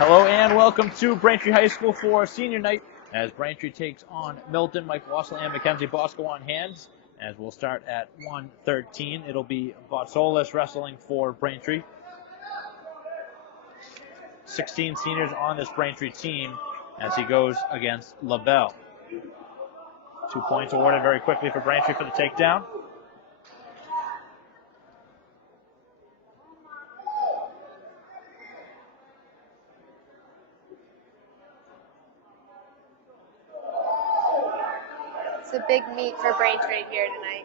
Hello and welcome to Braintree High School for senior night as Braintree takes on Milton. Mike Wassel and Mackenzie Bosco on hands as we'll start at 1:13. It'll be BHS Wrestling for Braintree. 16 seniors on this Braintree team as he goes against LaBelle. 2 points awarded very quickly for Braintree for the takedown. It's a big meet for Braintree here tonight.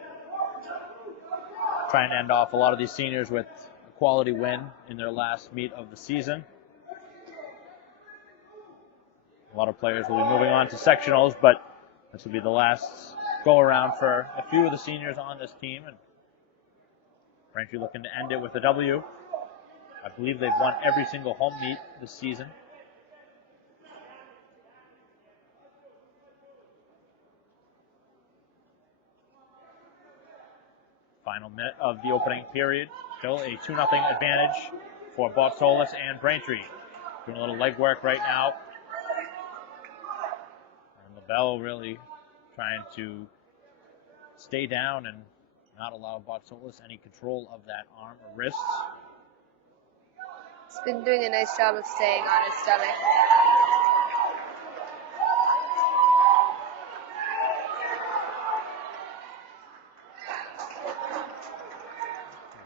Trying to end off a lot of these seniors with a quality win in their last meet of the season. A lot of players will be moving on to sectionals, but this will be the last go-around for a few of the seniors on this team. And Braintree looking to end it with a W. I believe they've won every single home meet this season. Final minute of the opening period. Still a 2-0 advantage for BHS and Braintree. Doing a little legwork right now. And LaBelle really trying to stay down and not allow BHS any control of that arm or wrist. He's been doing a nice job of staying on his stomach.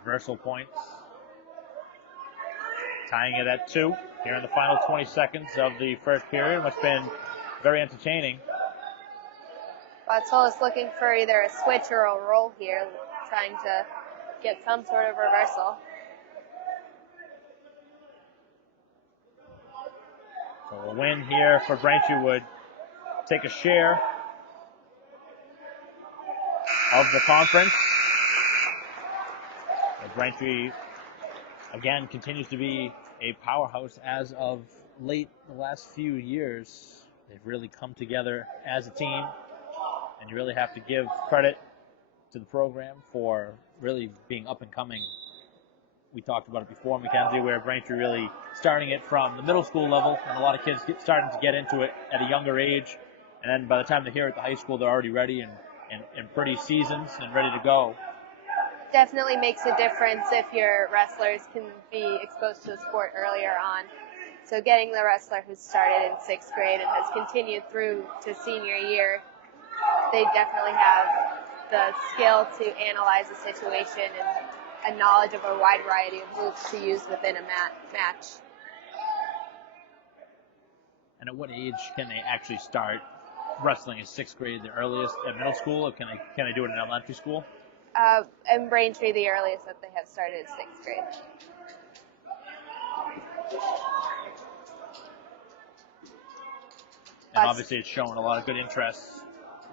Reversal points. Tying it at 2 here in the final 20 seconds of the first period, which has been very entertaining. BHS is looking for either a switch or a roll here, trying to get some sort of reversal. So a win here for Braintree would take a share of the conference. Braintree, again, continues to be a powerhouse as of late the last few years. They've really come together as a team, and you really have to give credit to the program for really being up and coming. We talked about it before, Mackenzie, where Braintree really starting it from the middle school level, and a lot of kids starting to get into it at a younger age, and then by the time they're here at the high school, they're already ready and pretty seasoned and ready to go. Definitely makes a difference if your wrestlers can be exposed to the sport earlier on. So getting the wrestler who started in 6th grade and has continued through to senior year, they definitely have the skill to analyze a situation and a knowledge of a wide variety of moves to use within a match. And at what age can they actually start wrestling? Is 6th grade the earliest at middle school, or can they do it in elementary school? In Braintree, the earliest that they have started is 6th grade. And obviously it's showing a lot of good interest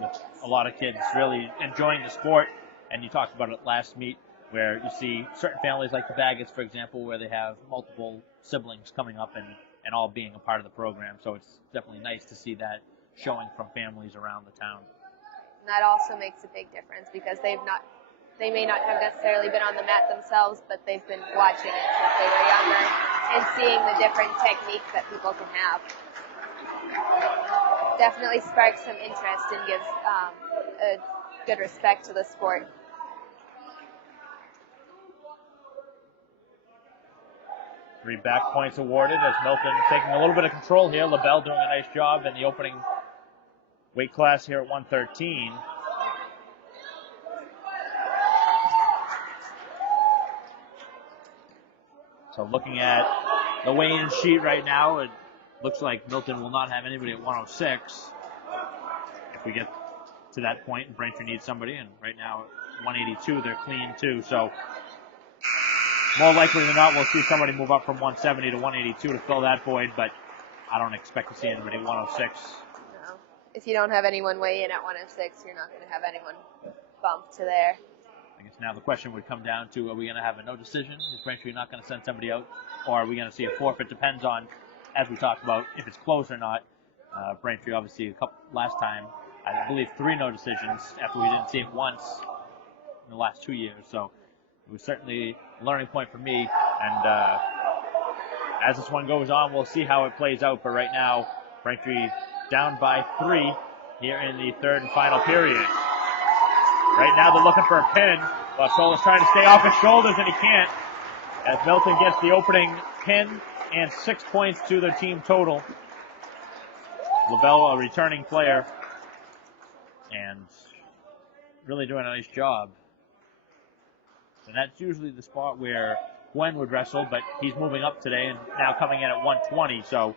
with a lot of kids really enjoying the sport. And you talked about it last meet where you see certain families like the Baggetts, for example, where they have multiple siblings coming up and all being a part of the program. So it's definitely nice to see that showing from families around the town. And that also makes a big difference because they may not have necessarily been on the mat themselves, but they've been watching it since they were younger and seeing the different techniques that people can have. Definitely sparks some interest and gives a good respect to the sport. Three back points awarded as Milton taking a little bit of control here. LaBelle doing a nice job in the opening weight class here at 113. So looking at the weigh-in sheet right now, it looks like Milton will not have anybody at 106. If we get to that point, and Braintree needs somebody, and right now at 182, they're clean too. So more likely than not, we'll see somebody move up from 170 to 182 to fill that void, but I don't expect to see anybody at 106. No. If you don't have anyone weigh in at 106, you're not going to have anyone bump to there. I guess now the question would come down to, are we going to have a no decision? Is Braintree not going to send somebody out? Or are we going to see a forfeit? Depends on, as we talked about, if it's close or not. Braintree, obviously, last time, I believe 3 no decisions after we didn't see it once in the last 2 years. So it was certainly a learning point for me. And as this one goes on, we'll see how it plays out. But right now, Braintree down by 3 here in the third and final period. Right now they're looking for a pin. Solo's trying to stay off his shoulders, and he can't. As Milton gets the opening pin and 6 points to their team total. LaBelle, a returning player, and really doing a nice job. And that's usually the spot where Gwen would wrestle, but he's moving up today and now coming in at 120, so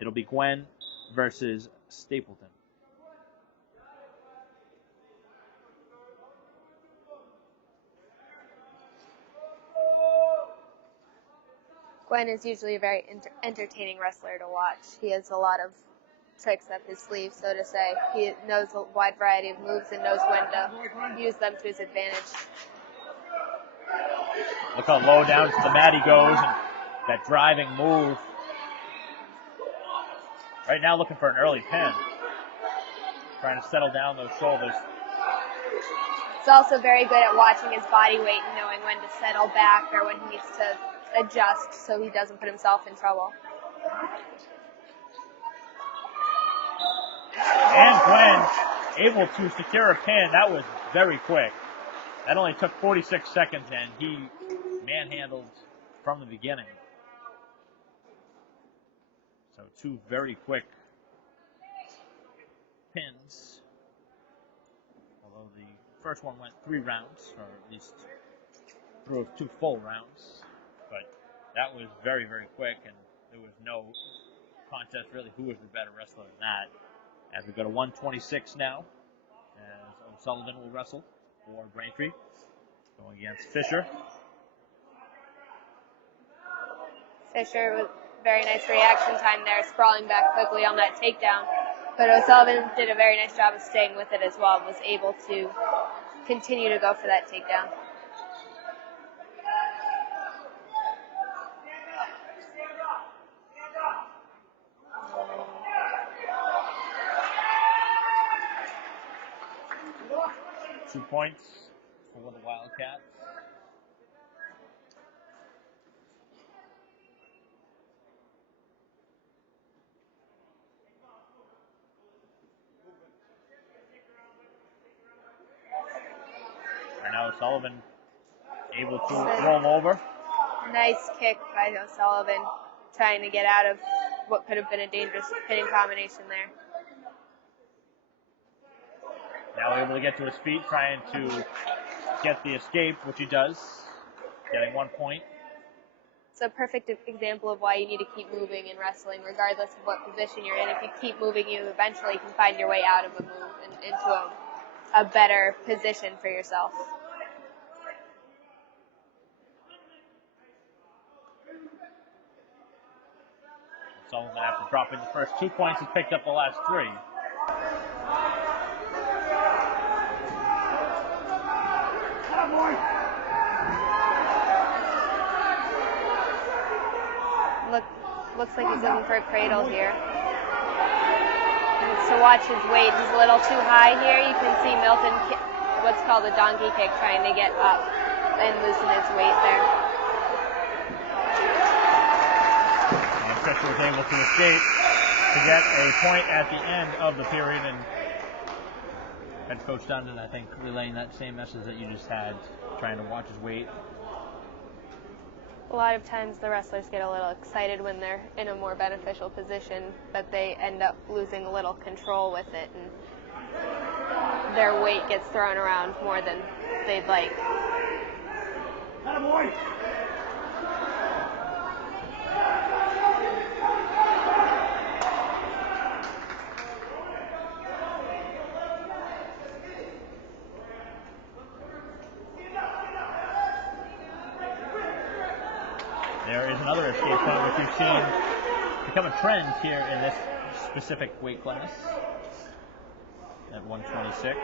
it'll be Gwen versus Stapleton. Gwen is usually a very entertaining wrestler to watch. He has a lot of tricks up his sleeve, so to say. He knows a wide variety of moves and knows when to use them to his advantage. Look how low down to the mat he goes, and that driving move. Right now looking for an early pin. Trying to settle down those shoulders. He's also very good at watching his body weight and knowing when to settle back or when he needs to adjust so he doesn't put himself in trouble. And Gwen able to secure a pin. That was very quick. That only took 46 seconds, and he manhandled from the beginning. So 2 very quick pins. Although the first one went 3 rounds, or at least through 2 full rounds. But that was very, very quick, and there was no contest really who was the better wrestler than that. As we go to 126 now, as O'Sullivan will wrestle for Braintree, going against Fisher. Fisher with very nice reaction time there, sprawling back quickly on that takedown. But O'Sullivan did a very nice job of staying with it as well and was able to continue to go for that takedown. Two points for the Wildcats. Right now O'Sullivan able to roll over. Nice kick by O'Sullivan, trying to get out of what could have been a dangerous pinning combination there. Now able to get to his feet, trying to get the escape, which he does, getting 1 point. It's a perfect example of why you need to keep moving in wrestling, regardless of what position you're in. If you keep moving, you eventually can find your way out of a move and into a better position for yourself. Sullivan, after dropping the first 2 points, has picked up the last 3. Looks like he's looking for a cradle here. He needs to watch his weight. He's a little too high here. You can see Milton, what's called a donkey kick, trying to get up and loosen his weight there. And Fisher was able to escape to get a point at the end of the period, and head coach Dundon, I think, relaying that same message that you just had, trying to watch his weight. A lot of times the wrestlers get a little excited when they're in a more beneficial position, but they end up losing a little control with it, and their weight gets thrown around more than they'd like. Attaboy! There is another escape point, which we've seen become a trend here in this specific weight class at 126.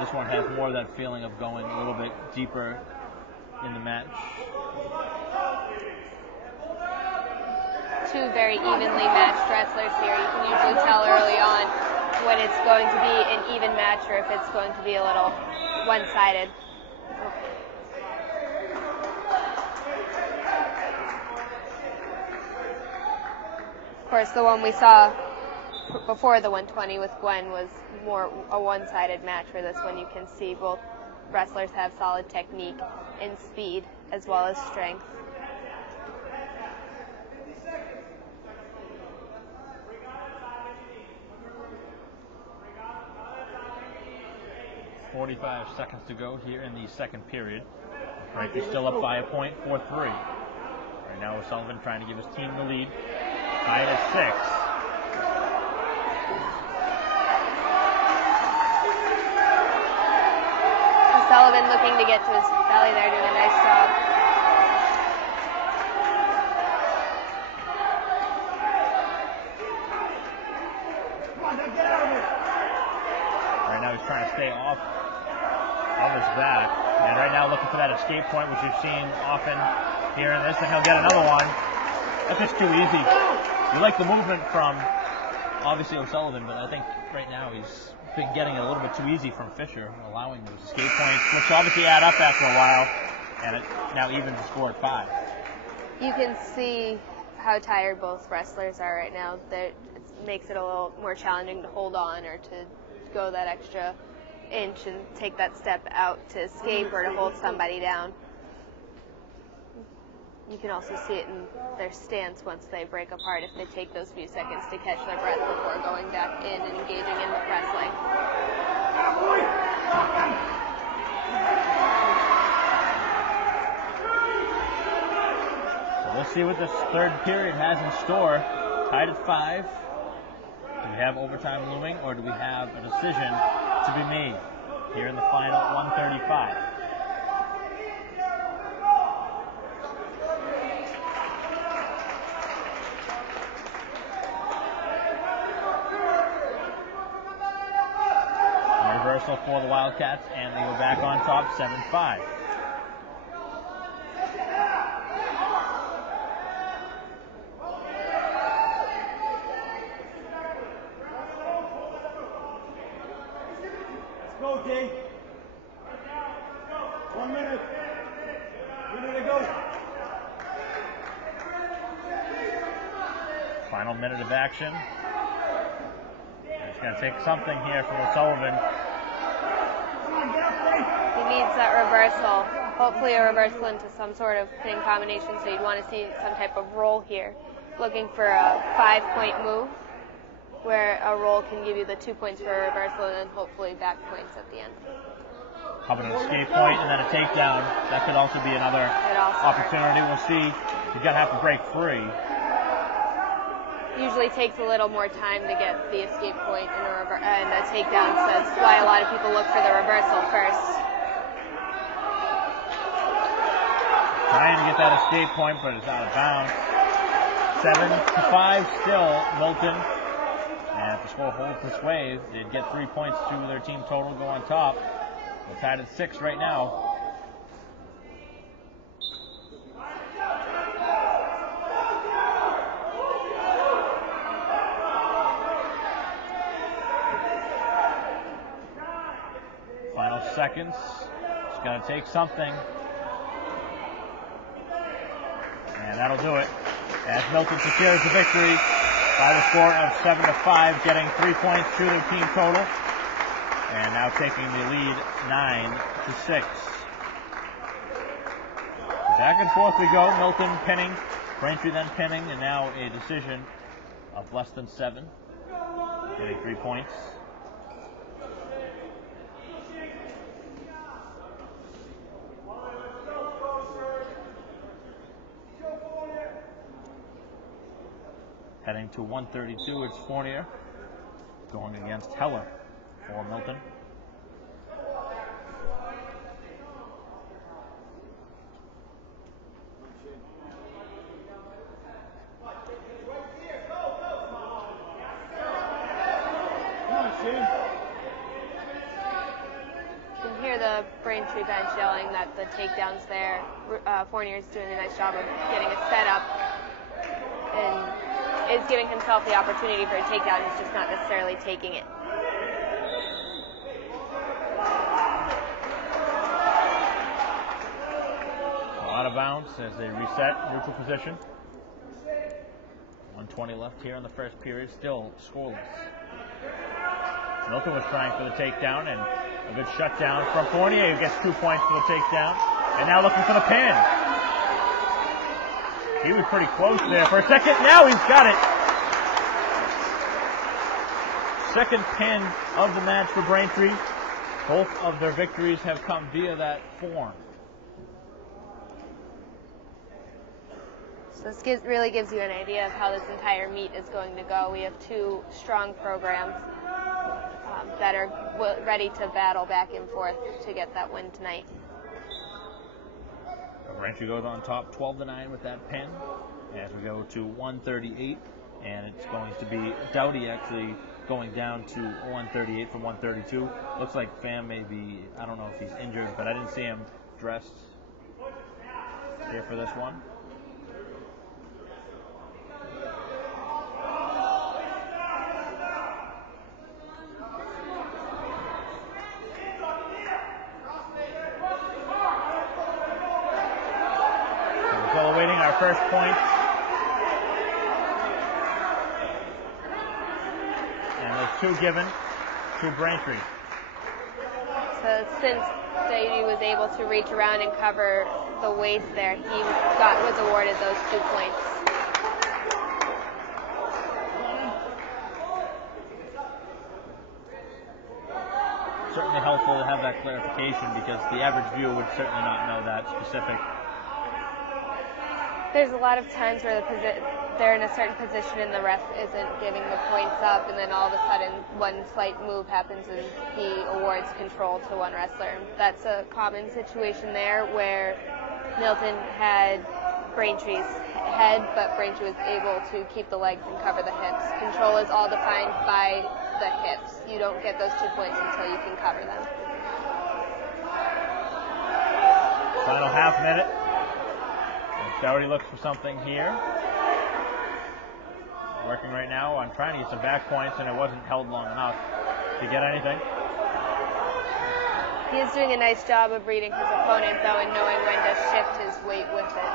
This one has more of that feeling of going a little bit deeper in the match. Two very evenly matched wrestlers here. You can usually tell early on when it's going to be an even match or if it's going to be a little one-sided. Of course, the one we saw before the 120 with Gwen was more a one-sided match. For this one, you can see both wrestlers have solid technique and speed as well as strength. .45 seconds to go here in the second period. Braintree still up by a point, 4-3. Right now O'Sullivan trying to give his team the lead. Tied at 6. O'Sullivan looking to get to his belly there, doing a nice job. Right now he's trying to stay off of his back. And right now looking for that escape point, which we've seen often here in this, and he'll get another one. That's just too easy. We like the movement from, obviously, O'Sullivan, but I think right now he's been getting it a little bit too easy from Fisher, allowing those escape points, which obviously add up after a while, and it now evens the score at 5. You can see how tired both wrestlers are right now. That it makes it a little more challenging to hold on or to go that extra inch and take that step out to escape or to hold somebody down. You can also see it in their stance once they break apart, if they take those few seconds to catch their breath before going back in and engaging in wrestling. So we'll see what this third period has in store. Tied at 5. Do we have overtime looming, or do we have a decision to be made here in the final 135? Reversal for the Wildcats, and they go back on top, 7-5. Let's go, D. 1 minute. Minute to go. Final minute of action. It's going to take something here from O'Sullivan. He needs that reversal. Hopefully a reversal into some sort of pin combination, so you'd want to see some type of roll here. Looking for a 5-point move, where a roll can give you the 2 points for a reversal and then hopefully back points at the end. How about an escape point and then a takedown? That could also be another opportunity. We'll see. You're going to have to break free. Usually takes a little more time to get the escape point and a takedown, so that's why a lot of people look for the reversal first. Trying to get that escape point, but it's out of bounds. 7-5 still, Milton. And if the score holds this way, they'd get 3 points to their team total, go on top. We're tied at 6 right now. Final seconds. It's going to take something. And that'll do it. As Milton secures the victory by the score of 7-5, getting 3 points to their team total. And now taking the lead 9-6. Back and forth we go. Milton pinning, Braintree then pinning, and now a decision of less than 7. Getting 3 points. Heading to 132, it's Fournier going against Heller for Milton. You can hear the Braintree bench yelling that the takedown's there. Fournier's doing a nice job of getting a setup and is giving himself the opportunity for a takedown. He's just not necessarily taking it. of bounds as they reset neutral position. 1:20 left here in the first period, still scoreless. Milton was trying for the takedown, and a good shutdown from Fournier, who gets 2 points for the takedown, and now looking for the pin. He was pretty close there for a second. Now he's got it. Second pin of the match for Braintree. Both of their victories have come via that form. So this really gives you an idea of how this entire meet is going to go. We have two strong programs that are ready to battle back and forth to get that win tonight. Braintree goes on top 12-9 with that pin as we go to 138, and it's going to be Doughty actually going down to 138 from 132. Looks like Pham may be, I don't know if he's injured, but I didn't see him dressed here for this one. Still awaiting our first point. And there's two given to Braintree. So since Doughty was able to reach around and cover the waist there, he was awarded those 2 points. Certainly helpful to have that clarification because the average viewer would certainly not know that specific. There's a lot of times where they're in a certain position and the ref isn't giving the points up, and then all of a sudden one slight move happens and he awards control to one wrestler. That's a common situation there where Milton had Braintree's head, but Braintree was able to keep the legs and cover the hips. Control is all defined by the hips. You don't get those 2 points until you can cover them. Final half minute. Doughty looks for something here. Working right now on trying to get some back points, and it wasn't held long enough to get anything. He is doing a nice job of reading his opponent, though, and knowing when to shift his weight with it.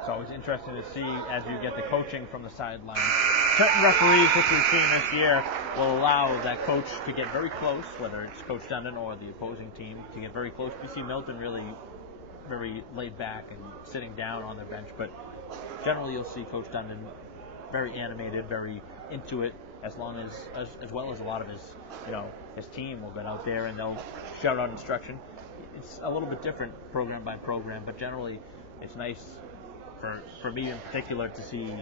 It's always interesting to see as you get the coaching from the sidelines. Certain referees, which we've seen this year, will allow that coach to get very close, whether it's Coach Dundon or the opposing team, to get very close. We see Milton really very laid back and sitting down on their bench, but generally you'll see Coach Dundon very animated, very into it, as well as a lot of his team will get out there and they'll shout out instruction. It's a little bit different program by program, but generally it's nice for me in particular to see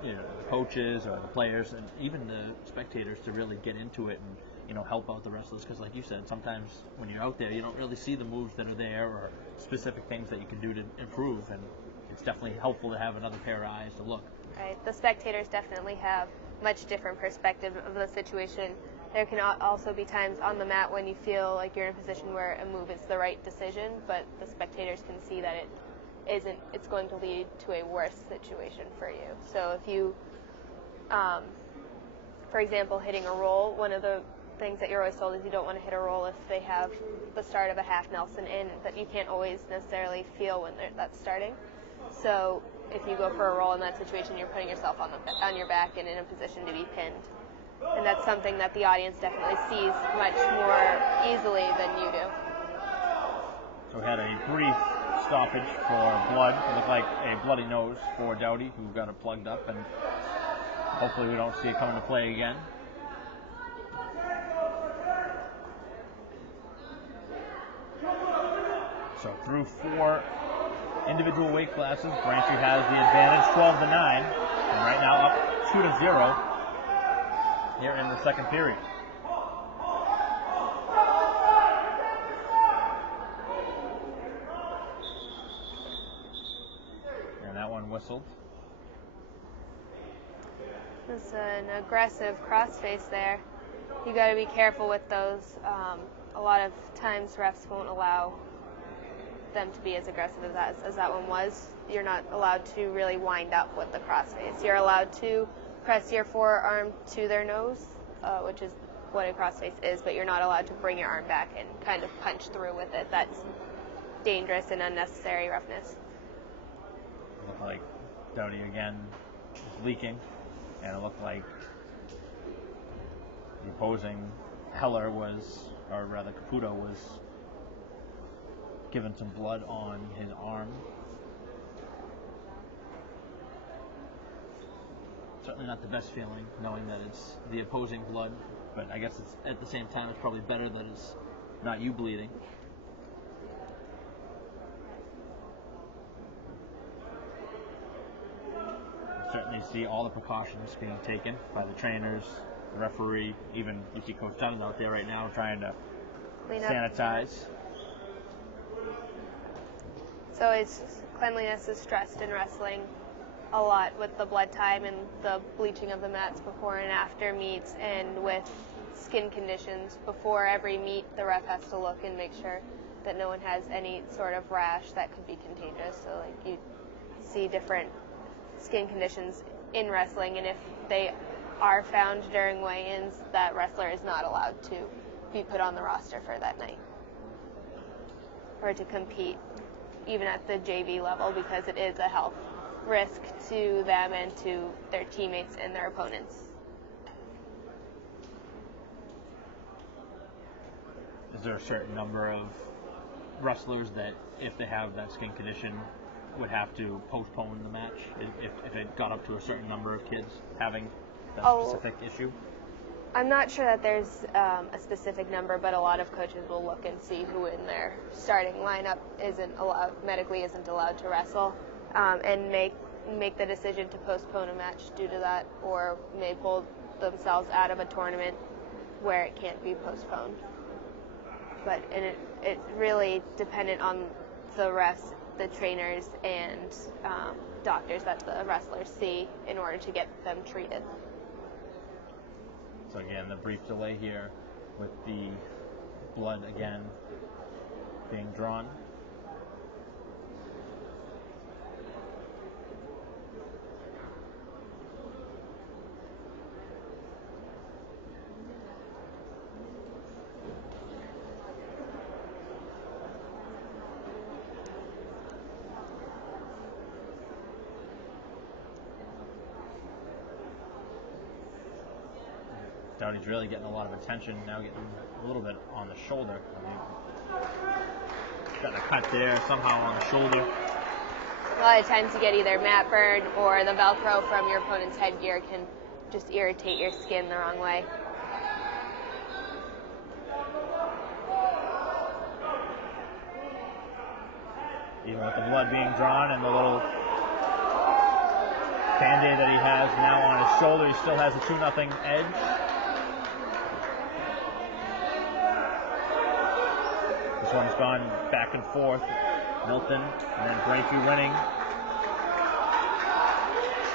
the coaches or the players and even the spectators to really get into it and help out the wrestlers, because like you said, sometimes when you're out there you don't really see the moves that are there or specific things that you can do to improve, and it's definitely helpful to have another pair of eyes to look. Right. The spectators definitely have much different perspective of the situation. There can also be times on the mat when you feel like you're in a position where a move is the right decision, but the spectators can see that it isn't. It's going to lead to a worse situation for you. So if you, for example, hitting a roll, one of the things that you're always told is you don't want to hit a roll if they have the start of a half Nelson in, that you can't always necessarily feel when that's starting. So if you go for a roll in that situation, you're putting yourself on your back and in a position to be pinned. And that's something that the audience definitely sees much more easily than you do. So we had a brief stoppage for blood. It looked like a bloody nose for Doughty, who got it plugged up, and hopefully we don't see it come into play again. So through 4 individual weight classes, Braintree has the advantage, 12-9, and right now up 2-0 here in the second period. And that one whistled. This is an aggressive crossface there. You got to be careful with those. A lot of times refs won't allow them to be as aggressive as that one was. You're not allowed to really wind up with the crossface. You're allowed to press your forearm to their nose, which is what a crossface is, but you're not allowed to bring your arm back and kind of punch through with it. That's dangerous and unnecessary roughness. It looked like Doughty again was leaking, and it looked like the opposing Heller was, or rather Caputo was given some blood on his arm. Certainly not the best feeling, knowing that it's the opposing blood, but I guess it's at the same time it's probably better that it's not you bleeding. You certainly see all the precautions being taken by the trainers, the referee, even you see Coach Dunn out there right now trying to sanitize. So cleanliness is stressed in wrestling a lot with the blood time and the bleaching of the mats before and after meets, and with skin conditions. Before every meet, the ref has to look and make sure that no one has any sort of rash that could be contagious. So like you see different skin conditions in wrestling, and if they are found during weigh-ins, that wrestler is not allowed to be put on the roster for that night or to compete even at the JV level, because it is a health risk to them and to their teammates and their opponents. Is there a certain number of wrestlers that, if they have that skin condition, would have to postpone the match if it got up to a certain number of kids having that specific issue? I'm not sure that there's a specific number, but a lot of coaches will look and see who in their starting lineup medically isn't allowed to wrestle, and make the decision to postpone a match due to that, or may pull themselves out of a tournament where it can't be postponed. But it's really dependent on the refs, the trainers, and doctors that the wrestlers see in order to get them treated. So again, the brief delay here with the blood again being drawn. Doughty's really getting a lot of attention now, getting a little bit on the shoulder. I mean, got a cut there somehow on the shoulder. A lot of times you get either mat burn or the Velcro from your opponent's headgear can just irritate your skin the wrong way. Even with the blood being drawn and the little Band-Aid that he has now on his shoulder, he still has a 2-0 edge. This one's gone back and forth. Milton and then Frankie winning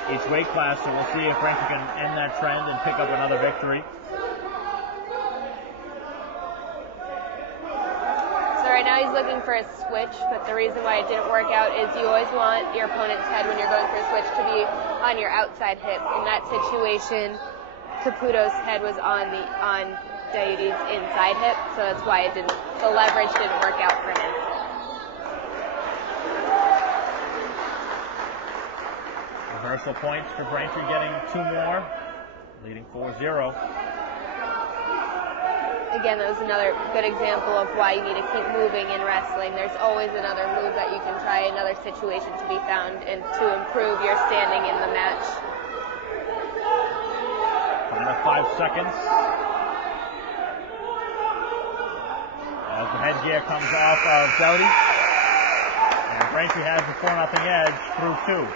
each weight class, so we'll see if Frankie can end that trend and pick up another victory. So right now he's looking for a switch, but the reason why it didn't work out is you always want your opponent's head when you're going for a switch to be on your outside hip. In that situation, Caputo's head was on Doughty's inside hip, so that's why the leverage didn't work out for him. Reversal points for Braintree, getting 2 more, leading 4-0. Again, that was another good example of why you need to keep moving in wrestling. There's always another move that you can try, another situation to be found, and to improve your standing in the match. Final 5 seconds. As the headgear comes off of Doughty, and Braintree has the 4-0 edge through 2.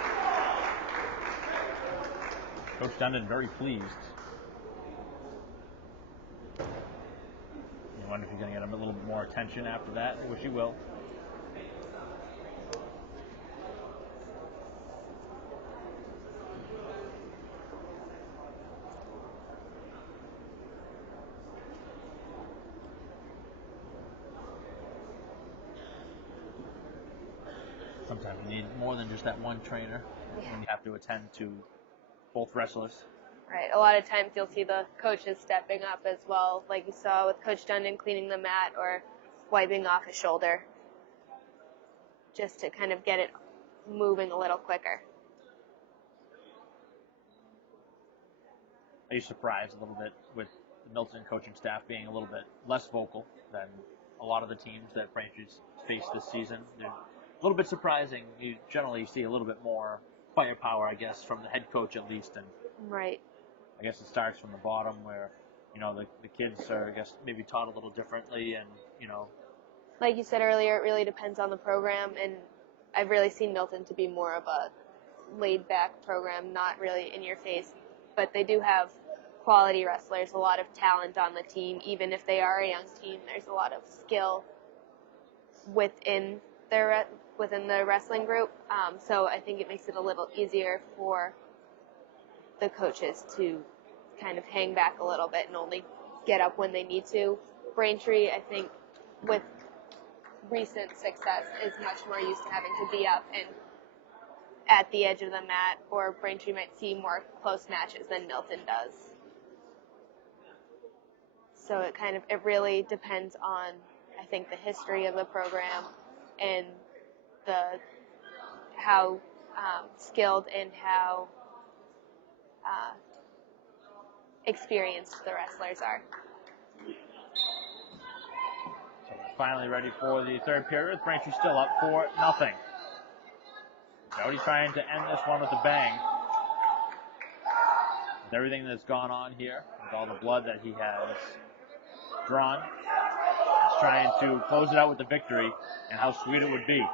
Coach Dundon very pleased. I wonder if he's going to get him a little bit more attention after that, which he will. Sometimes you need more than just that one trainer when you have to attend to both wrestlers. Right. A lot of times you'll see the coaches stepping up as well, like you saw with Coach Dundon cleaning the mat or wiping off a shoulder, just to kind of get it moving a little quicker. Are you surprised a little bit with the Milton coaching staff being a little bit less vocal than a lot of the teams that Braintree's faced this season? They're a little bit surprising. You generally see a little bit more firepower, I guess, from the head coach at least, and Right. I guess it starts from the bottom where, the kids are, I guess, maybe taught a little differently and, Like you said earlier, it really depends on the program, and I've really seen Milton to be more of a laid-back program, not really in your face, but they do have quality wrestlers, a lot of talent on the team. Even if they are a young team, there's a lot of skill within the wrestling group. So I think it makes it a little easier for the coaches to kind of hang back a little bit and only get up when they need to. Braintree, I think, with recent success, is much more used to having to be up and at the edge of the mat, or Braintree might see more close matches than Milton does. So it really depends on, I think, the history of the program and how skilled and how experienced the wrestlers are. So we're finally ready for the third period. Braintree still up 4-0. Jody trying to end this one with a bang. With everything that's gone on here, with all the blood that he has drawn, he's trying to close it out with the victory, and how sweet it would be.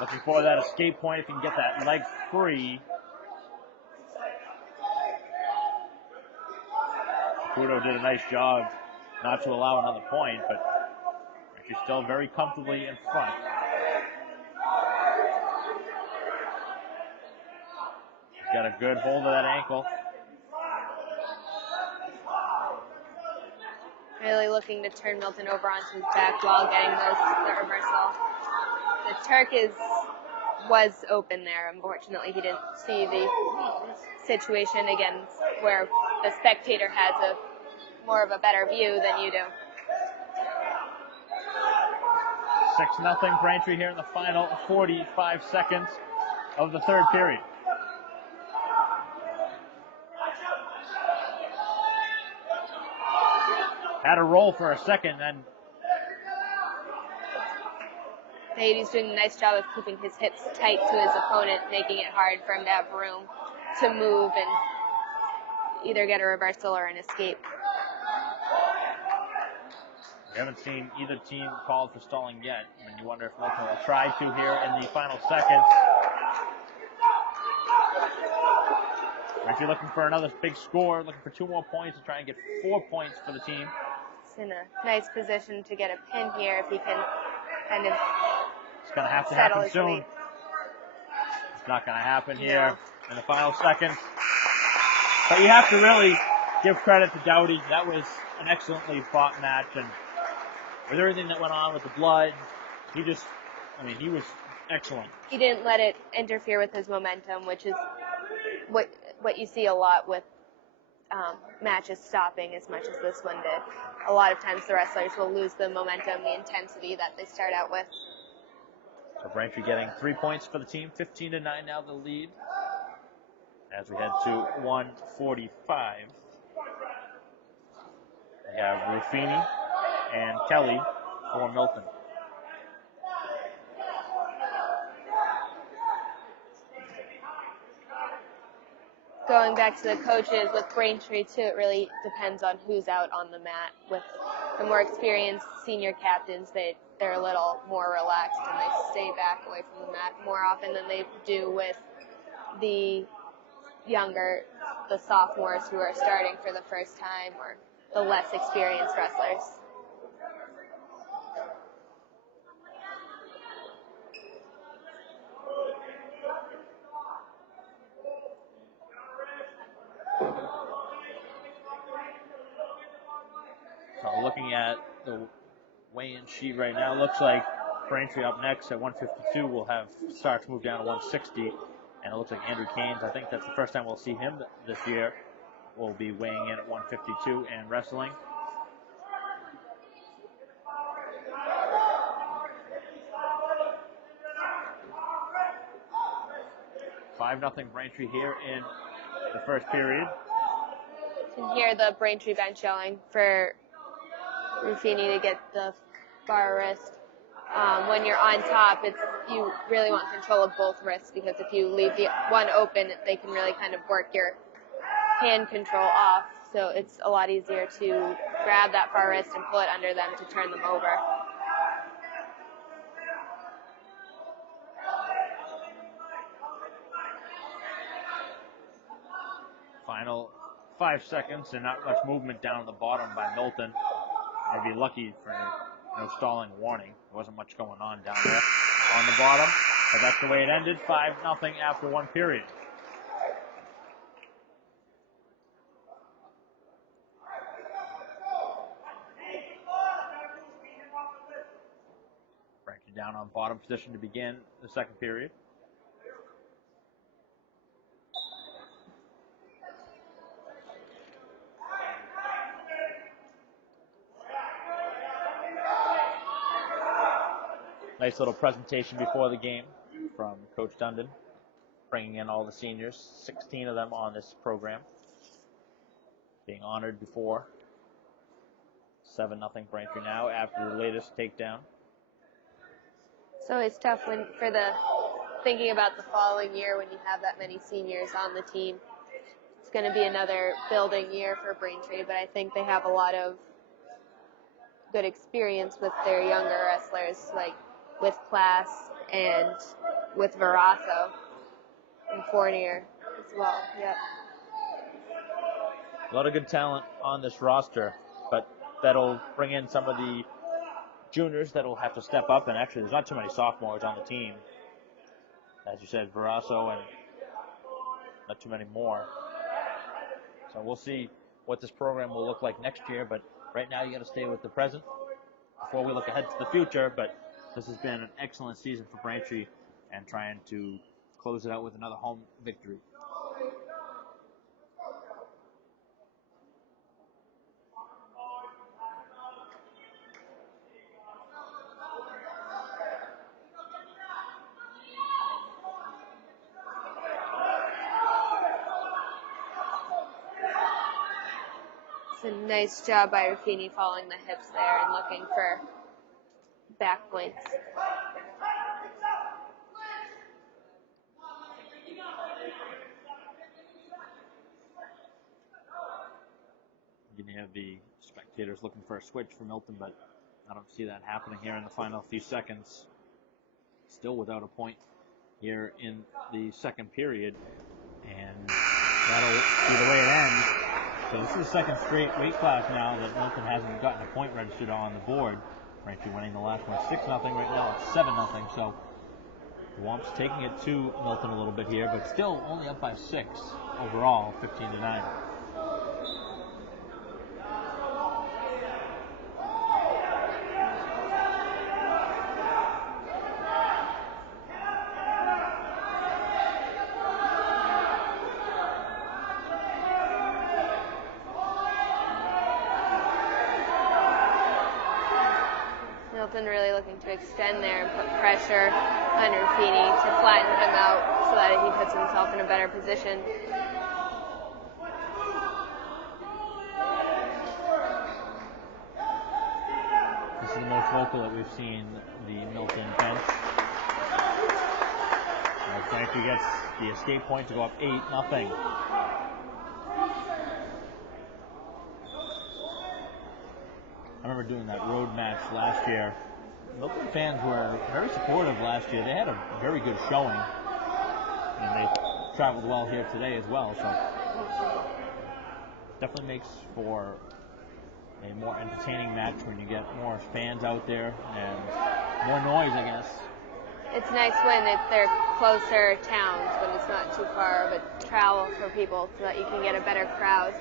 Looking for that escape point if he can get that leg free. Kudo did a nice job not to allow another point, but she's still very comfortably in front. She's got a good hold of that ankle. Really looking to turn Milton over onto his back while getting the reversal. The Turk was open there. Unfortunately, he didn't see the situation again where the spectator has more of a better view than you do. 6-0 Braintree here in the final 45 seconds of the third period. Had a roll for a second, then He's doing a nice job of keeping his hips tight to his opponent, making it hard for him to have room to move and either get a reversal or an escape. we haven't seen either team called for stalling yet. And you wonder if Milton will try to here in the final seconds. Braintree looking for another big score, looking for 2 more points to try and get 4 points for the team. He's in a nice position to get a pin here if he can kind of It's going to have to settle happen his soon. lead. It's not going to happen here in the final seconds. But you have to really give credit to Dowdy. That was an excellently fought match, and with everything that went on with the blood, he was excellent. He didn't let it interfere with his momentum, which is what you see a lot with matches stopping as much as this one did. A lot of times the wrestlers will lose the momentum, the intensity that they start out with. So Braintree getting 3 points for the team, 15-9 now the lead. As we head to 145, we have Ruffini and Kelly for Milton. Going back to the coaches with Braintree too, it really depends on who's out on the mat. With the more experienced senior captains, they're a little more relaxed and they stay back away from the mat more often than they do with the younger, the sophomores who are starting for the first time, or the less experienced wrestlers. So looking at the weigh-in sheet right now, looks like Braintree up next at 152. We'll have Starks move down to 160. And it looks like Andrew Caines, I think that's the first time we'll see him this year, will be weighing in at 152 and wrestling. Five nothing Braintree here in the first period. You can hear the Braintree bench yelling for Ruffini to get the far wrist. When you're on top, you really want control of both wrists, because if you leave the one open, they can really kind of work your hand control off. So it's a lot easier to grab that far wrist and pull it under them to turn them over. Final 5 seconds and not much movement down at the bottom by Milton. Maybe lucky for no stalling warning. There wasn't much going on down there on the bottom, but that's the way it ended. 5-0 after one period. Braintree down on bottom position to begin the second period. Nice little presentation before the game from Coach Dundon, bringing in all the seniors, 16 of them on this program, being honored before. 7-0 Braintree now after the latest takedown. It's always tough thinking about the following year when you have that many seniors on the team. It's going to be another building year for Braintree, but I think they have a lot of good experience with their younger wrestlers, like with Class and with Verasso and Fournier as well. Yep. A lot of good talent on this roster, but that'll bring in some of the juniors that'll have to step up. And actually, there's not too many sophomores on the team. As you said, Verasso and not too many more. So we'll see what this program will look like next year. But right now, you got to stay with the present before we look ahead to the future. But this has been an excellent season for Braintree, and trying to close it out with another home victory. It's a nice job by Ruffini following the hips there and looking for back points. You're going to have the spectators looking for a switch for Milton, but I don't see that happening here in the final few seconds. Still without a point here in the second period, and that'll be the way it ends. So this is the second straight weight class now that Milton hasn't gotten a point registered on the board. Braintree winning the last one 6-0. Right now it's 7-0. So the Womps taking it to Milton a little bit here, but still only up by 6 overall, 15-9. Milton really looking to extend there and put pressure on Ruffini to flatten him out so that he puts himself in a better position. This is the most vocal that we've seen the Milton bench. As Braintree gets the escape point to go up 8-0. I remember doing that road match last year. Milton fans were very supportive last year. They had a very good showing, and they traveled well here today as well. So definitely makes for a more entertaining match when you get more fans out there and more noise, I guess. It's nice when they're closer towns, when it's not too far of a travel for people, so that you can get a better crowd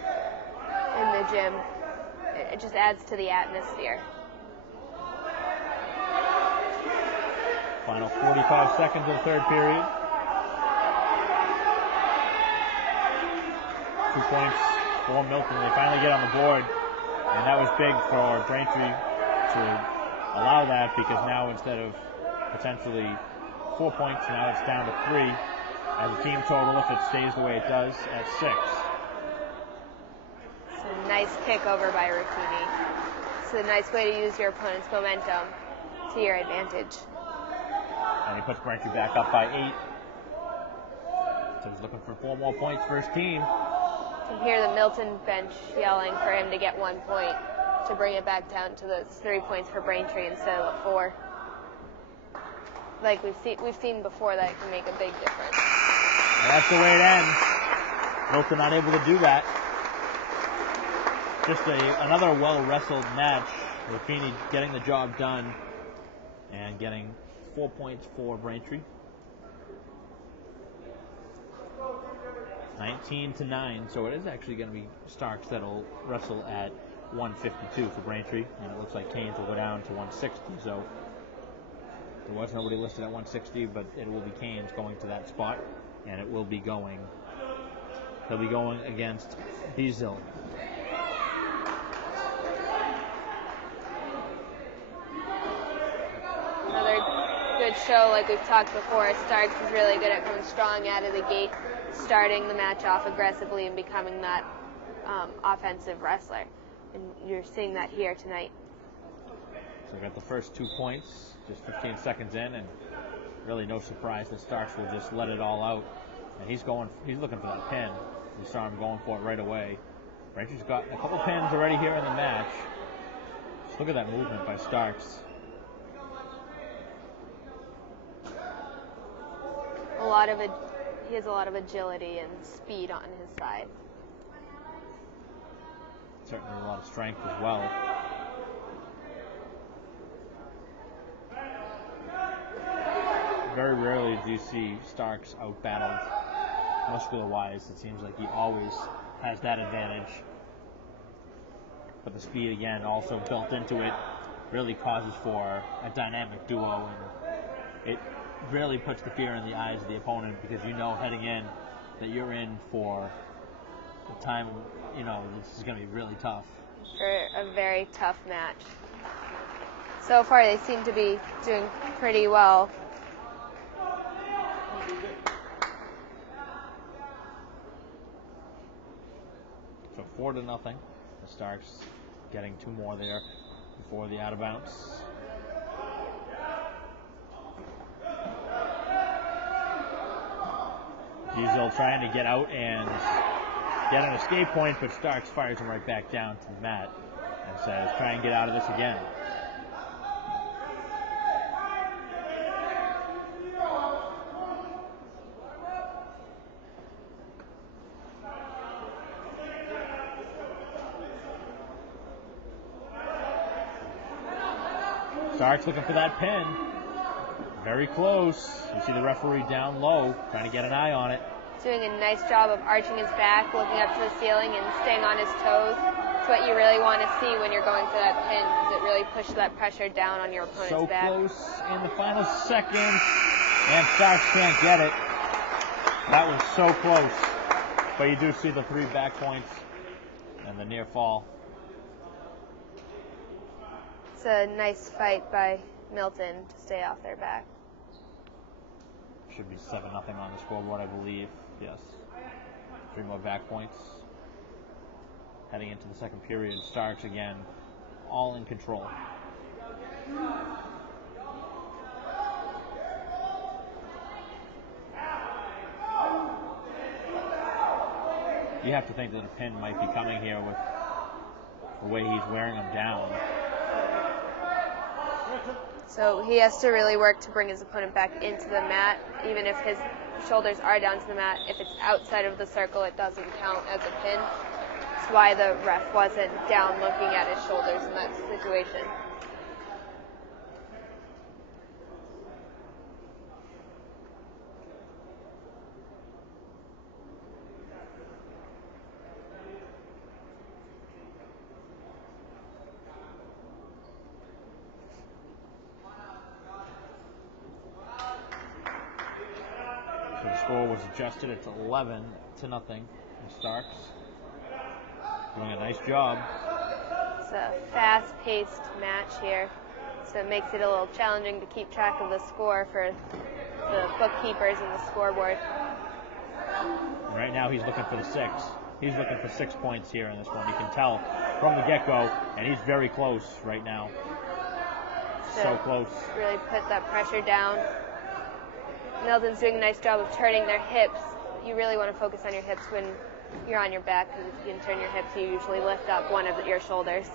in the gym. It just adds to the atmosphere. Final 45 seconds of the third period. 2 points for Milton. They finally get on the board, and that was big for Braintree to allow that, because now instead of potentially 4 points, now it's down to 3 as a team total if it stays the way it does at 6. It's a nice kick over by Ruffini. It's a nice way to use your opponent's momentum to your advantage. And he puts Braintree back up by 8. So he's looking for 4 more points for his team. You can hear the Milton bench yelling for him to get 1 point to bring it back down to those 3 points for Braintree instead of the 4. Like we've seen before, that can make a big difference. And that's the way it ends. Milton not able to do that. Just another well-wrestled match. Ruffini getting the job done and getting 4 points for Braintree. 19-9, so it is actually going to be Starks that'll wrestle at 152 for Braintree, and it looks like Canes will go down to 160, so there was nobody listed at 160, but it will be Canes going to that spot, and it will be going, they'll be going against Beazle. Another good show, like we've talked before. Starks is really good at coming strong out of the gate, starting the match off aggressively and becoming that offensive wrestler. And you're seeing that here tonight. So we got the first 2 points, just 15 seconds in, and really no surprise that Starks will just let it all out. And he's looking for that pin. We saw him going for it right away. Braintree's got a couple pins already here in the match. Just look at that movement by Starks. He has a lot of agility and speed on his side. Certainly a lot of strength as well. Very rarely do you see Starks out-battled muscular-wise. It seems like he always has that advantage. But the speed, again, also built into it, really causes for a dynamic duo, and it really puts the fear in the eyes of the opponent, because you know heading in that you're in for the time, this is going to be really tough. For a very tough match. So far, they seem to be doing pretty well. So 4-0. The Starks getting 2 more there before the out of bounds. Diesel trying to get out and get an escape point, but Starks fires him right back down to the mat and says, try and get out of this again. Starks looking for that pin. Very close. You see the referee down low, trying to get an eye on it. Doing a nice job of arching his back, looking up to the ceiling, and staying on his toes. It's what you really want to see when you're going for that pin, because it really pushes that pressure down on your opponent's back. So close in the final seconds, and Starks can't get it. That was so close. But you do see the 3 back points and the near fall. It's a nice fight by Milton to stay off their back. Should be 7-0 on the scoreboard, I believe. Yes. 3 more back points. Heading into the second period, Starks again, all in control. You have to think that a pin might be coming here with the way he's wearing him down. So he has to really work to bring his opponent back into the mat, even if his shoulders are down to the mat. If it's outside of the circle, it doesn't count as a pin. That's why the ref wasn't down looking at his shoulders in that situation. score was adjusted. It's 11-0 in Starks. Doing a nice job. It's a fast-paced match here, so it makes it a little challenging to keep track of the score for the bookkeepers and the scoreboard. Right now he's looking for the 6. He's looking for 6 points here in this one. You can tell from the get-go, and he's very close right now. So close. Really put that pressure down. Milton's doing a nice job of turning their hips. You really want to focus on your hips when you're on your back, because if you can turn your hips, you usually lift up one of your shoulders.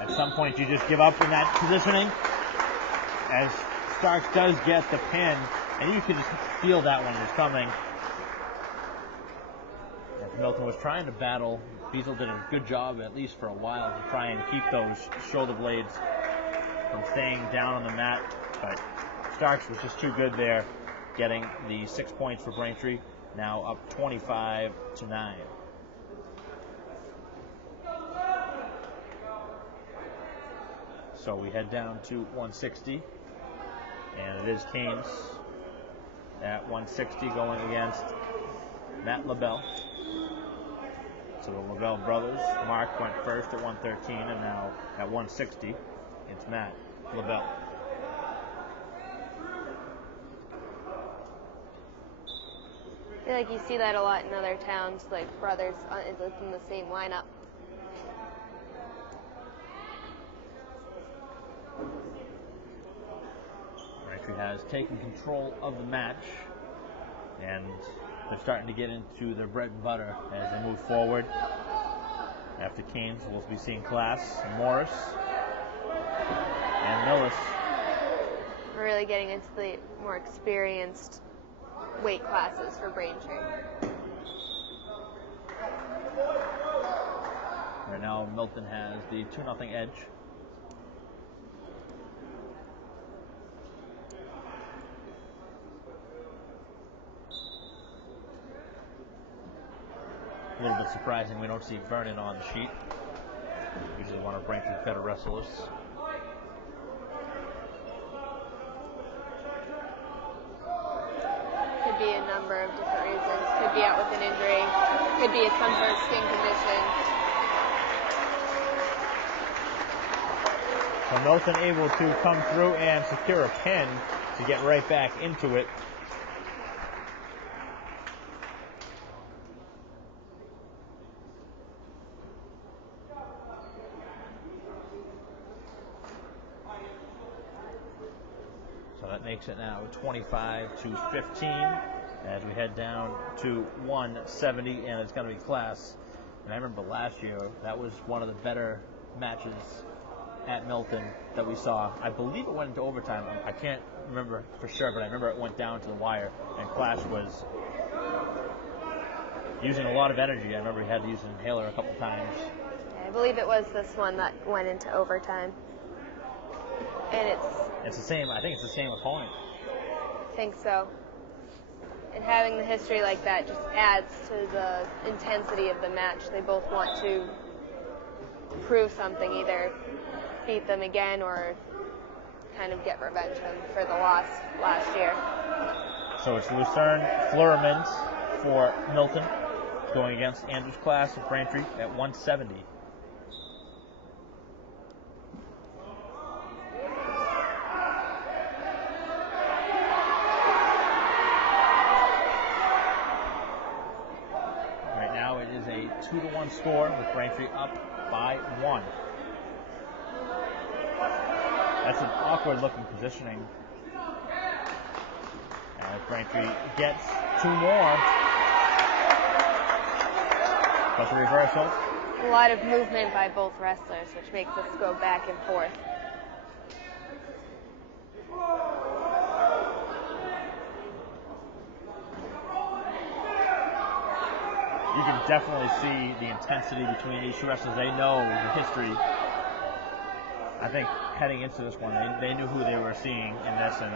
At some point, you just give up in that positioning, as Starks does get the pin, and you can just feel that one was coming. As Milton was trying to battle, Beazle did a good job, at least for a while, to try and keep those shoulder blades from staying down on the mat, but Starks was just too good there, getting the 6 points for Braintree, now up 25-9. So we head down to 160, and it is Canes at 160 going against Matt LaBelle. So the LaBelle brothers, Mark went first at 113, and now at 160, it's Matt LaBelle. I feel like you see that a lot in other towns, like brothers in the same lineup. Braintree has taken control of the match, and they're starting to get into their bread and butter as they move forward. After Canes, we'll be seeing Class, Morris, and Millis. We're really getting into the more experienced weight classes for Braintree. Right now, Milton has the 2-0 edge. A little bit surprising we don't see Vernon on the sheet. Usually one of Braintree's better wrestlers. Could be a number of different reasons. Could be out with an injury. Could be some sort of skin condition. So Milton able to come through and secure a pin to get right back into it. So that makes it now 25-15 as we head down to 170, and it's going to be Class. And I remember last year that was one of the better matches at Milton that we saw. I believe it went into overtime. I can't remember for sure, but I remember it went down to the wire, and Clash was using a lot of energy. I remember he had to use an inhaler a couple times. Yeah, I believe it was this one that went into overtime. And it's the same. I think it's the same opponent. I think so. And having the history like that just adds to the intensity of the match. They both want to prove something, either beat them again or kind of get revenge for the loss last year. So it's Lucerne Fleurimans for Milton going against Andrews Class of Braintree at 170. Right now it is a 2-1 score with Braintree up by 1. That's an awkward looking positioning as Braintree gets 2 more. Plus a reversal. A lot of movement by both wrestlers, which makes us go back and forth. You can definitely see the intensity between these two wrestlers. They know the history. I think heading into this one, they knew who they were seeing in this, and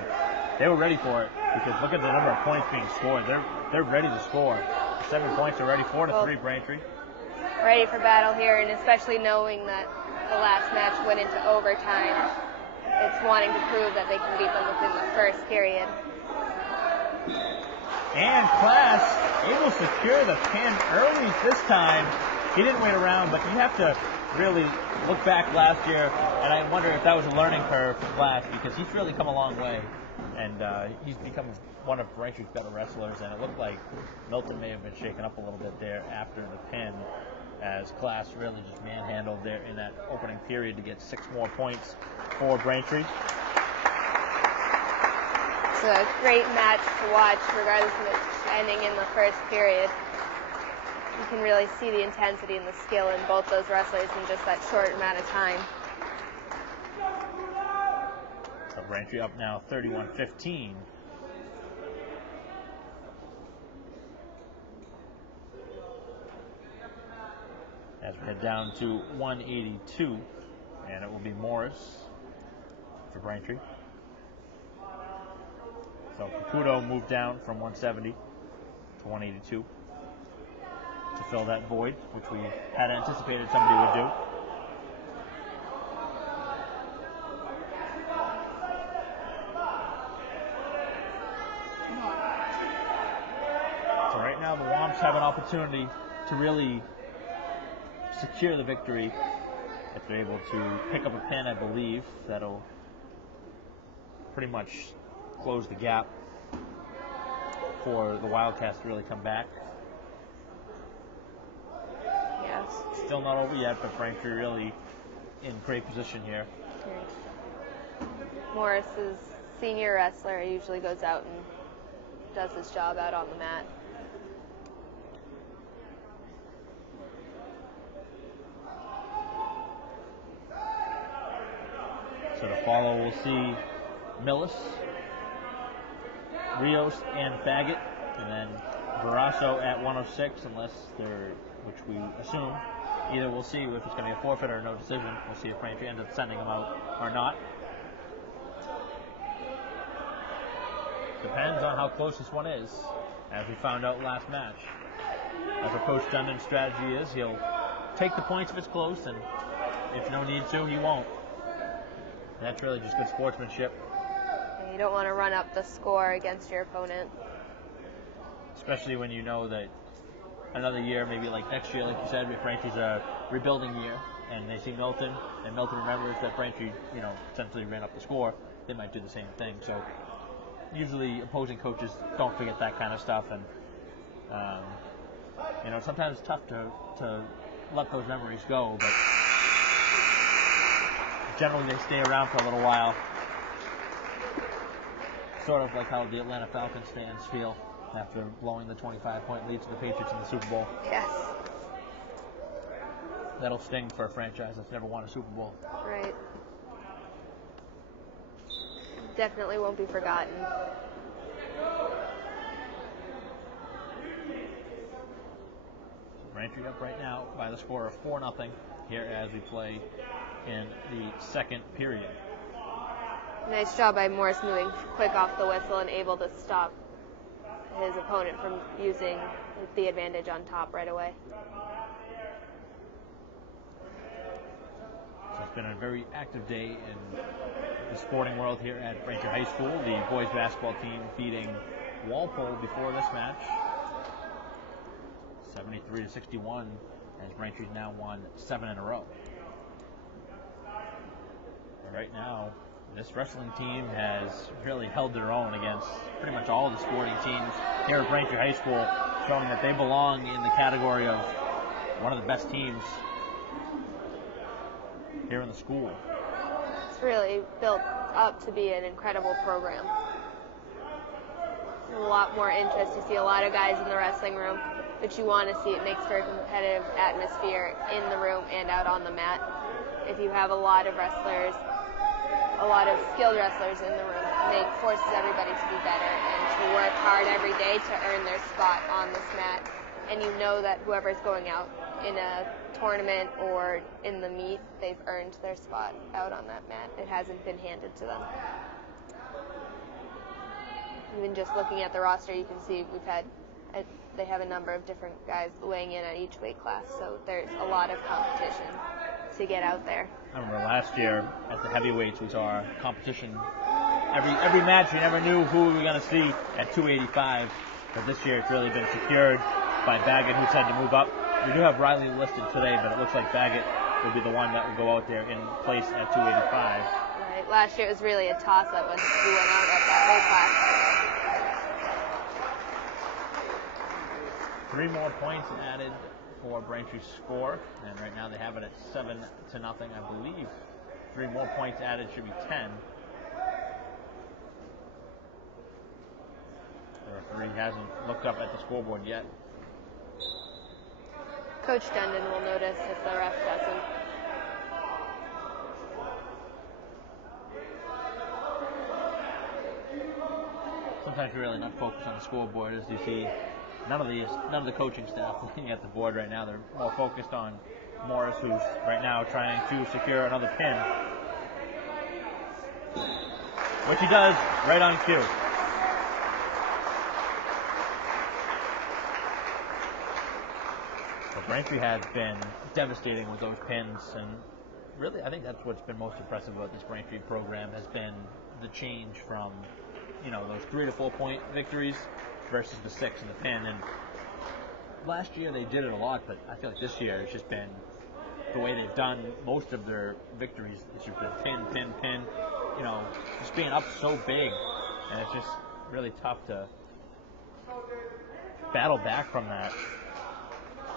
they were ready for it, because look at the number of points being scored. They're ready to score. 7 points already, 4-3 Braintree. Ready for battle here, and especially knowing that the last match went into overtime. it's wanting to prove that they can beat them within the first period. And Class able to secure the pin early this time. He didn't wait around, but you have to really look back last year, and I wonder if that was a learning curve for Class, because he's really come a long way, and he's become one of Braintree's better wrestlers, and it looked like Milton may have been shaken up a little bit there after the pin, as Class really just manhandled there in that opening period to get 6 more points for Braintree. It's a great match to watch, regardless of it ending in the first period. You can really see the intensity and the skill in both those wrestlers in just that short amount of time. So Braintree up now 31-15. As we head down to 182, and it will be Morris for Braintree. So Caputo moved down from 170 to 182 to fill that void, which we had anticipated somebody would do. So right now the Womps have an opportunity to really secure the victory if they're able to pick up a pin. I believe that'll pretty much close the gap for the Wildcats to really come back. Yes. Still not over yet, but Braintree really in great position here. Morris is senior wrestler. He usually goes out and does his job out on the mat. So to follow, we'll see Millis, Rios, and Baggett, and then Barrasso at 106, unless they're, which we assume, either we'll see if it's going to be a forfeit or no decision. We'll see if Braintree ends up sending them out or not. Depends on how close this one is, as we found out last match. As what Coach Dundon's strategy is, he'll take the points if it's close, and if no need to, he won't. And that's really just good sportsmanship. You don't want to run up the score against your opponent. Especially when you know that another year, maybe like next year, like you said, if Braintree's a rebuilding year, and they see Milton, and Milton remembers that Braintree, essentially ran up the score, they might do the same thing. So usually opposing coaches don't forget that kind of stuff, and sometimes it's tough to let those memories go, but generally they stay around for a little while. Sort of like how the Atlanta Falcons fans feel after blowing the 25-point lead to the Patriots in the Super Bowl. Yes. That'll sting for a franchise that's never won a Super Bowl. Right. Definitely won't be forgotten. Braintree up right now by the score of 4-0 here as we play in the second period. Nice job by Morris moving quick off the whistle and able to stop his opponent from using the advantage on top right away. So it's been a very active day in the sporting world here at Braintree High School. The boys basketball team beating Walpole before this match, 73-61, as Braintree's now won 7 in a row. But right now, this wrestling team has really held their own against pretty much all the sporting teams here at Braintree High School, showing that they belong in the category of one of the best teams here in the school. It's really built up to be an incredible program. A lot more interest. You see a lot of guys in the wrestling room, but you want to see it makes for a competitive atmosphere in the room and out on the mat. If you have a lot of wrestlers, a lot of skilled wrestlers in the room, it forces everybody to be better and to work hard every day to earn their spot on this mat. And you know that whoever's going out in a tournament or in the meet, they've earned their spot out on that mat. It hasn't been handed to them. Even just looking at the roster, you can see we've had they have a number of different guys weighing in at each weight class, so there's a lot of competition to get out there. I remember last year at the heavyweights we saw competition. Every match we never knew who we were going to see at 285, but this year it's really been secured by Baggett, who's had to move up. We do have Riley listed today, but it looks like Baggett will be the one that will go out there in place at 285. Right. Last year it was really a toss-up on who went out at that weight class. 3 more points added for Braintree's score, and right now they have it at 7-0, I believe. 3 more points added should be 10. The referee hasn't looked up at the scoreboard yet. Coach Dundon will notice if the ref doesn't. Sometimes you're really not focused on the scoreboard, as you see none of the coaching staff looking at the board right now. They're more focused on Morris, who's right now trying to secure another pin, which he does right on cue. But Braintree has been devastating with those pins, and really I think that's what's been most impressive about this Braintree program has been the change from those 3 to 4 point victories versus the 6 and the pin. And last year they did it a lot, but I feel like this year it's just been the way they've done most of their victories. It's just been pin, just being up so big, and it's just really tough to battle back from that.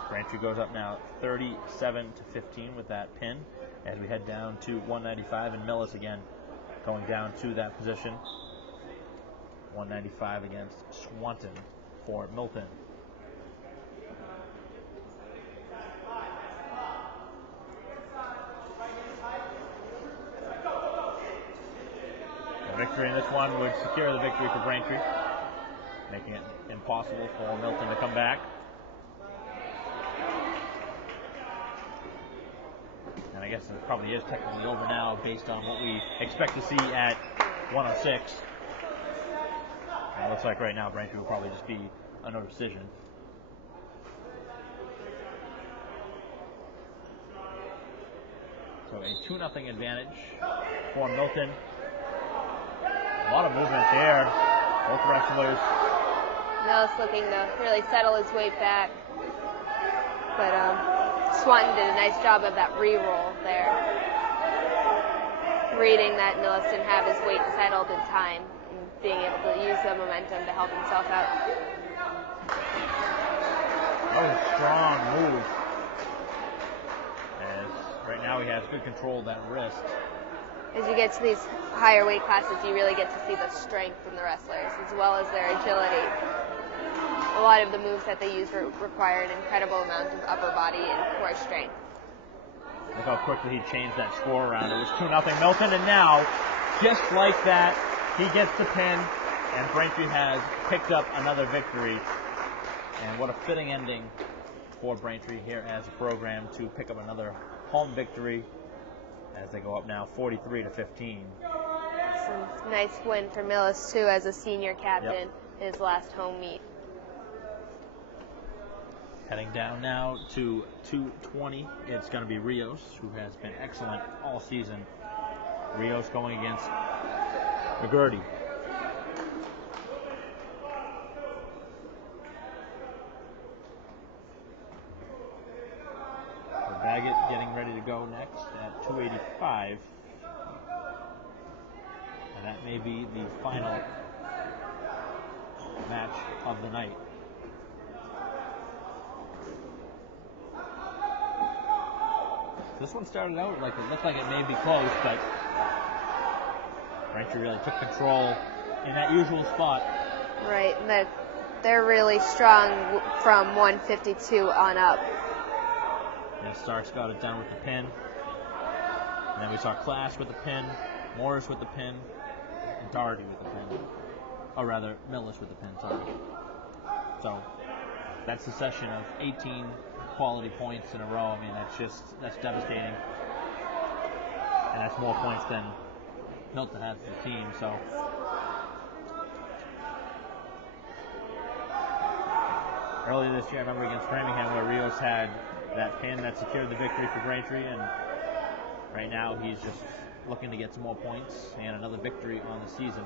Braintree goes up now 37-15 with that pin as we head down to 195, and Millis again going down to that position. 195 against Swanton for Milton. The victory in this one would secure the victory for Braintree, making it impossible for Milton to come back. And I guess it probably is technically over now based on what we expect to see at 106. And it looks like right now Braintree will probably just be a no decision. So a 2-0 advantage for Milton. A lot of movement there. Both wrestlers. Millis looking to really settle his weight back. But Swanton did a nice job of that re-roll there. Reading that Millis didn't have his weight settled in time, and being able to use the momentum to help himself out. That was a strong move. As right now he has good control of that wrist. As you get to these higher weight classes, you really get to see the strength in the wrestlers as well as their agility. A lot of the moves that they use require an incredible amount of upper body and core strength. Look how quickly he changed that score around. It was 2-0 Milton, and now, just like that, he gets the pin, and Braintree has picked up another victory. And what a fitting ending for Braintree here as a program to pick up another home victory as they go up now 43-15. It's a nice win for Millis, too, as a senior captain, his last home meet. Heading down now to 220, it's going to be Rios, who has been excellent all season. Rios going against McGurdy. Baggett getting ready to go next at 285. And that may be the final match of the night. This one started out like it looked like it may be close, but Braintree really took control in that usual spot. Right, and they're really strong from 152 on up. And Starks got it down with the pin. And then we saw Class with the pin, Morris with the pin, and Doherty with the pin. Or rather, Millis with the pin, sorry. So, that's a session of 18 quality points in a row. I mean, that's devastating. And that's more points than Milton has as a team, so. earlier this year, I remember against Framingham, where Rios had that pin that secured the victory for Braintree, and right now he's just looking to get some more points and another victory on the season.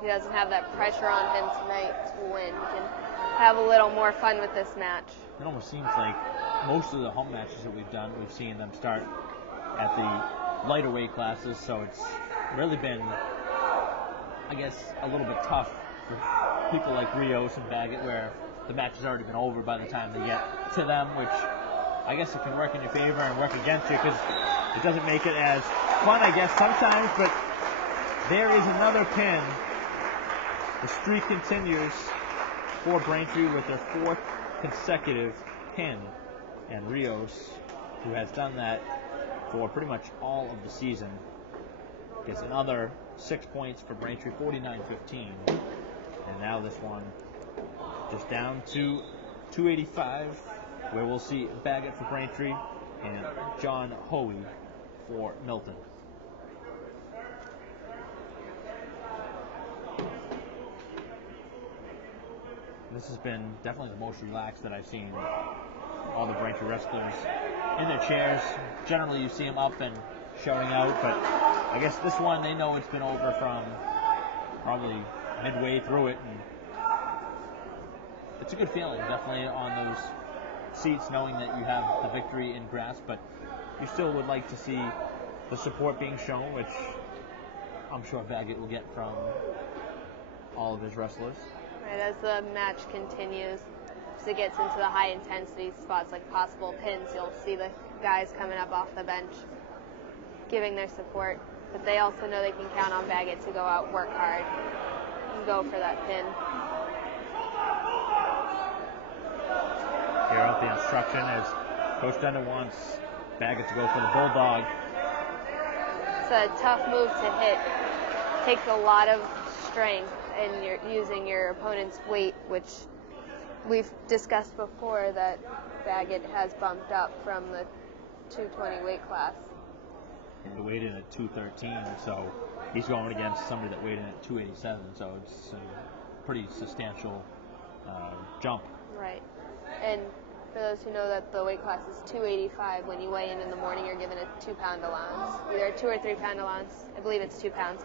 He doesn't have that pressure on him tonight to win. He can have a little more fun with this match. It almost seems like most of the home matches that we've done, we've seen them start at the lighter weight classes, so it's really been, I guess, a little bit tough for people like Rios and Baggett, where the match has already been over by the time they get to them, which I guess it can work in your favor and work against you, because it doesn't make it as fun, I guess, sometimes. But there is another pin. The streak continues for Braintree with their 4th consecutive pin, and Rios, who has done that for pretty much all of the season, gets another 6 points for Braintree, 49-15. And now this one just down to 285, where we'll see Baggett for Braintree and John Hoey for Milton. This has been definitely the most relaxed that I've seen all the Braintree wrestlers in their chairs. Generally you see them up and showing out, but I guess this one they know it's been over from probably midway through it, and it's a good feeling, definitely on those seats, knowing that you have the victory in grasp, but you still would like to see the support being shown, which I'm sure Baggett will get from all of his wrestlers. Right, as the match continues, as it gets into the high intensity spots like possible pins, you'll see the guys coming up off the bench giving their support, but they also know they can count on Baggett to go out, work hard, and go for that pin. Here out the instruction as Coach Dunda wants Baggett to go for the bulldog. It's a tough move to hit. It takes a lot of strength, and you're using your opponent's weight, which we've discussed before that Baggett has bumped up from the 220 weight class. He weighed in at 213, so he's going against somebody that weighed in at 287, so it's a pretty substantial jump. Right. And for those who know that the weight class is 285, when you weigh in the morning, you're given a 2-pound allowance, either a 2 or 3 pound allowance. I believe it's 2 pounds.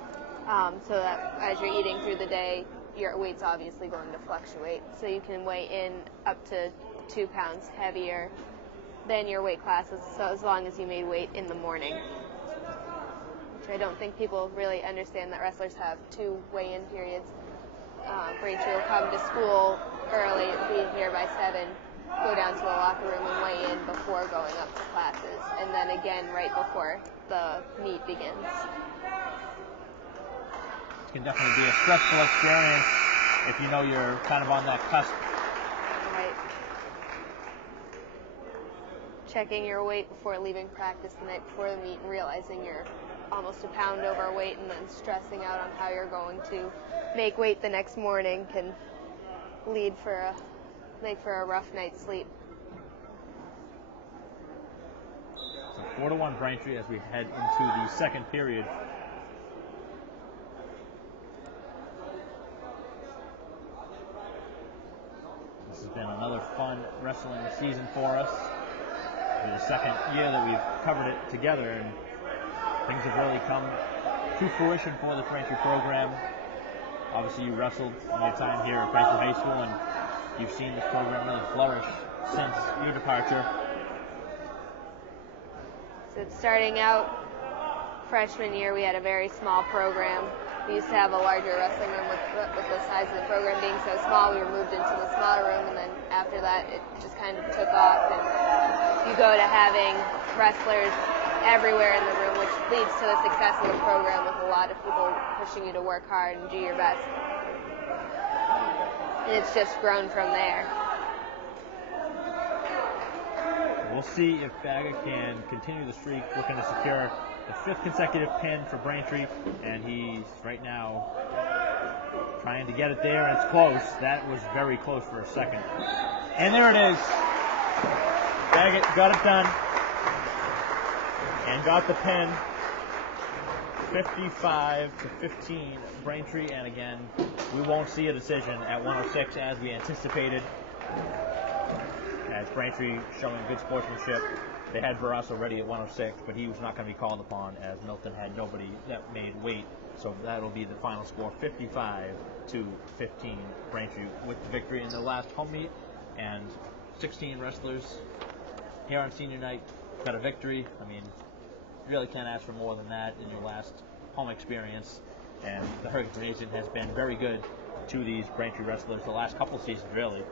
So that as you're eating through the day, your weight's obviously going to fluctuate. So you can weigh in up to 2 pounds heavier than your weight classes, so as long as you made weight in the morning. Which I don't think people really understand, that wrestlers have 2 weigh-in periods. Braintree will come to school early, be here by 7, go down to the locker room and weigh in before going up to classes, and then again right before the meet begins. It can definitely be a stressful experience if you know you're kind of on that cusp. Right. Checking your weight before leaving practice the night before the meet and realizing you're almost a pound overweight, and then stressing out on how you're going to make weight the next morning can make for a rough night's sleep. So 4-1 Braintree as we head into the second period. This has been another fun wrestling season for us. It's the second year that we've covered it together, and things have really come to fruition for the Braintree program. Obviously, you wrestled in your time here at Braintree High School, and you've seen this program really flourish since your departure. So starting out freshman year, we had a very small program. We used to have a larger wrestling room with the size of the program being so small. We were moved into the smaller room, and then after that, it just kind of took off. And you go to having wrestlers everywhere in the room, which leads to the success of the program, with a lot of people pushing you to work hard and do your best. And it's just grown from there. We'll see if Baggett can continue the streak, looking to secure the 5th consecutive pin for Braintree, and he's right now trying to get it there, and it's close. That was very close for a second. And there it is. Baggett got it done and got the pin 55-15 Braintree, and again, we won't see a decision at 106 as we anticipated. As Braintree showing good sportsmanship. They had Barras already at 106, but he was not going to be called upon as Milton had nobody that made weight. So that'll be the final score, 55-15 Braintree with the victory in the last home meet. And 16 wrestlers here on senior night got a victory. I mean, you really can't ask for more than that in your last home experience. And the Hurricane Nation has been very good to these Braintree wrestlers the last couple seasons, really.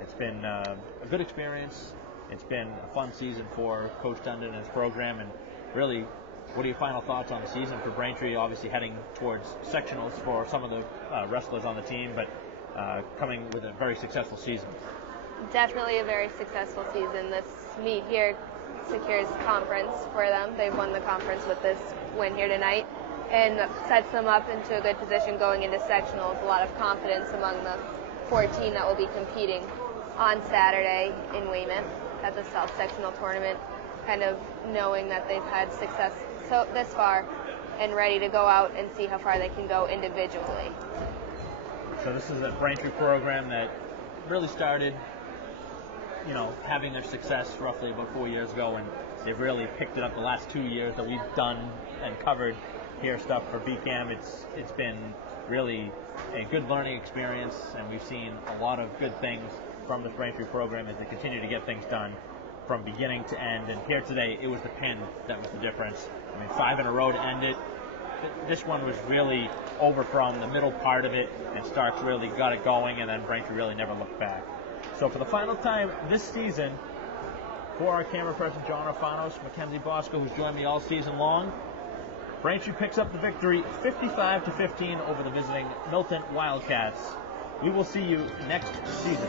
It's been a good experience. It's been a fun season for Coach Dundon and his program. And really, what are your final thoughts on the season for Braintree? Obviously heading towards sectionals for some of the wrestlers on the team, but coming with a very successful season. Definitely a very successful season. This meet here secures conference for them. They've won the conference with this win here tonight, and sets them up into a good position going into sectionals. A lot of confidence among the 14 that will be competing on Saturday in Weymouth at the South Sectional Tournament, kind of knowing that they've had success this far and ready to go out and see how far they can go individually. So this is a Braintree program that really started, having their success roughly about 4 years ago, and they've really picked it up the last 2 years that we've done and covered here stuff for BCAM. It's been really a good learning experience, and we've seen a lot of good things from this Braintree program as they continue to get things done from beginning to end. And here today, it was the pin that was the difference. I mean, 5 in a row to end it. This one was really over from the middle part of it, and Starks really got it going, and then Braintree really never looked back. So for the final time this season, for our camera person, John Orfanos, Mackenzie Bosco, who's joined me all season long, Braintree picks up the victory 55-15 over the visiting Milton Wildcats. We will see you next season.